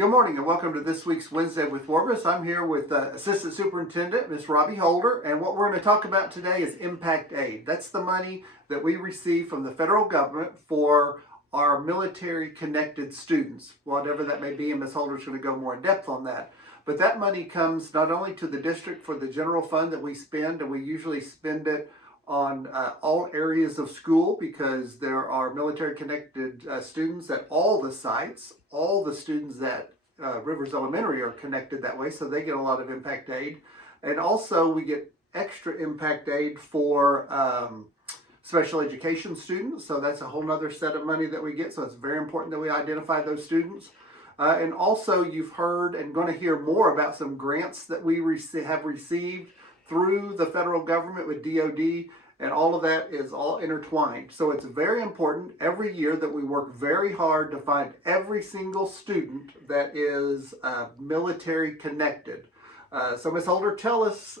Good morning and welcome to this week's Wednesday with Warbus. I'm here with Assistant Superintendent Ms. Robbie Holder, and what we're going to talk about today is impact aid. That's the money that we receive from the federal government for our military connected students, whatever that may be, and Ms. Holder's going to go more in depth on that. But that money comes not only to the district for the general fund that we spend, and we usually spend it on all areas of school because there are military connected students at all the sites. All the students at Rivers Elementary are connected that way, so they get a lot of impact aid. And also we get extra impact aid for special education students, so that's a whole nother set of money that we get, so it's very important that we identify those students. And also you've heard and going to hear more about some grants that we have received through the federal government with DOD, and all of that is all intertwined. So it's very important every year that we work very hard to find every single student that is military connected. So Ms. Holder, tell us,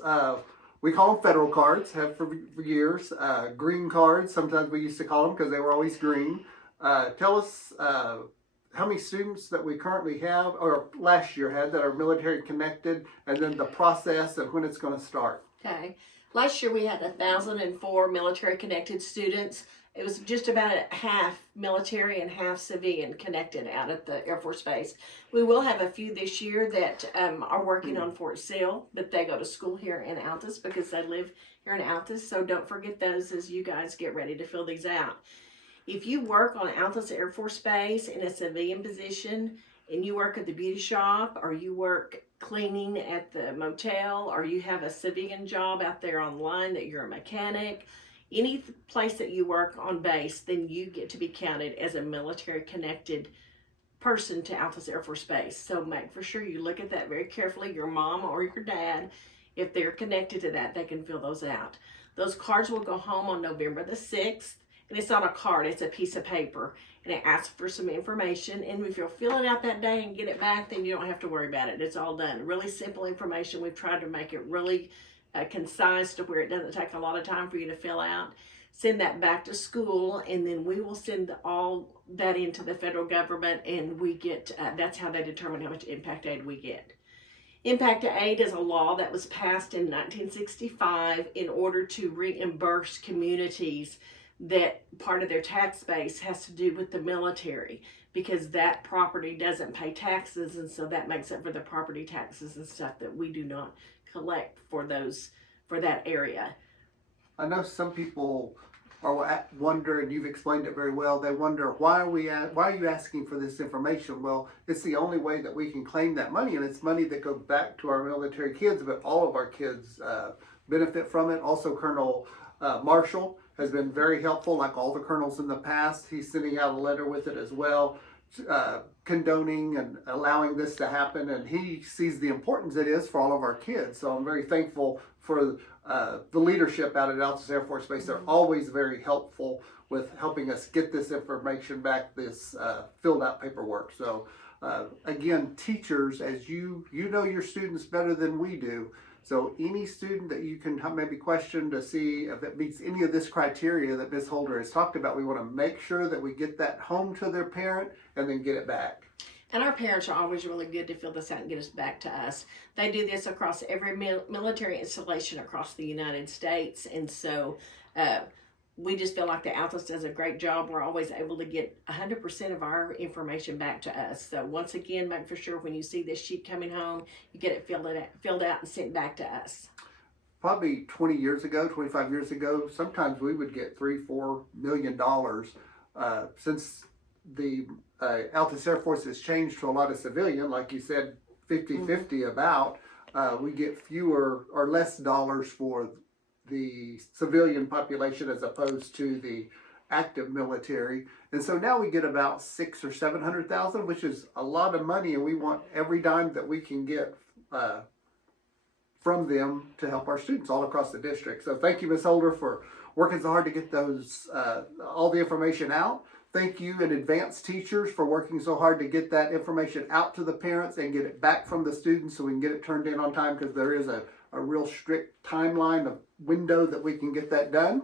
we call them federal cards, have for years, green cards, sometimes we used to call them because they were always green. Tell us how many students that we currently have, or last year had, that are military connected, and then the process and when it's going to start. Okay. Last year we had 1,004 military connected students. It was just about half military and half civilian connected out at the Air Force Base. We will have a few this year that are working on Fort Sill, but they go to school here in Altus because they live here in Altus. So don't forget those as you guys get ready to fill these out. If you work on Altus Air Force Base in a civilian position, and you work at the beauty shop, or you work cleaning at the motel, or you have a civilian job out there online that you're a mechanic, any place that you work on base, then you get to be counted as a military connected person to Altus Air Force Base. So make for sure you look at that very carefully. Your mom or your dad, if they're connected to that, they can fill those out. Those cards will go home on November the 6th. And it's not a card, it's a piece of paper. And it asks for some information. And if you'll fill it out that day and get it back, then you don't have to worry about it. It's all done. Really simple information. We've tried to make it really concise to where it doesn't take a lot of time for you to fill out. Send that back to school, and then we will send all that into the federal government, and we get, that's how they determine how much impact aid we get. Impact aid is a law that was passed in 1965 in order to reimburse communities that part of their tax base has to do with the military, because that property doesn't pay taxes, and so that makes up for the property taxes and stuff that we do not collect for that area. I know some people are wonder, and you've explained it very well, they wonder why are you asking for this information? Well, it's the only way that we can claim that money, and it's money that goes back to our military kids, but all of our kids benefit from it. Also, Colonel Marshall has been very helpful, like all the colonels in the past. He's sending out a letter with it as well, condoning and allowing this to happen, and he sees the importance it is for all of our kids. So I'm very thankful for the leadership out at Altus Air Force Base. They're always very helpful with helping us get this information back, this filled out paperwork. So again, teachers, as you know your students better than we do. So any student that you can maybe question to see if it meets any of this criteria that Ms. Holder has talked about, we want to make sure that we get that home to their parent and then get it back. And our parents are always really good to fill this out and get us back to us. They do this across every military installation across the United States. And so we just feel like the Altus does a great job. We're always able to get 100% of our information back to us. So once again, make for sure when you see this sheet coming home, you get it filled out and sent back to us. Probably 20 years ago, 25 years ago, sometimes we would get $3-4 million. Since the Altus Air Force has changed to a lot of civilian, like you said, 50-50 about, we get fewer or less dollars for the civilian population as opposed to the active military. And so now we get about 600,000 or 700,000, which is a lot of money, and we want every dime that we can get from them to help our students all across the district. So thank you, Ms. Holder, for working so hard to get those all the information out. Thank you in advance, teachers, for working so hard to get that information out to the parents and get it back from the students so we can get it turned in on time, because there is a real strict timeline of window that we can get that done.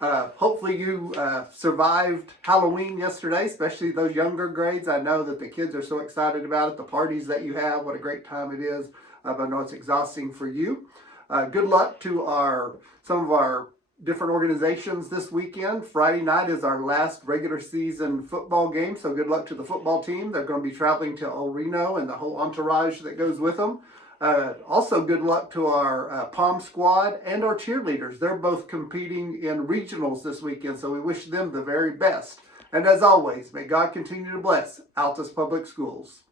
Hopefully you survived Halloween yesterday, especially those younger grades. I know that the kids are so excited about it, the parties that you have, what a great time it is. But I know it's exhausting for you. Good luck to some of our different organizations this weekend. Friday night is our last regular season football game, so good luck to the football team. They're going to be traveling to El Reno and the whole entourage that goes with them. Also, good luck to our Palm Squad and our cheerleaders. They're both competing in regionals this weekend, so we wish them the very best. And as always, may God continue to bless Altus Public Schools.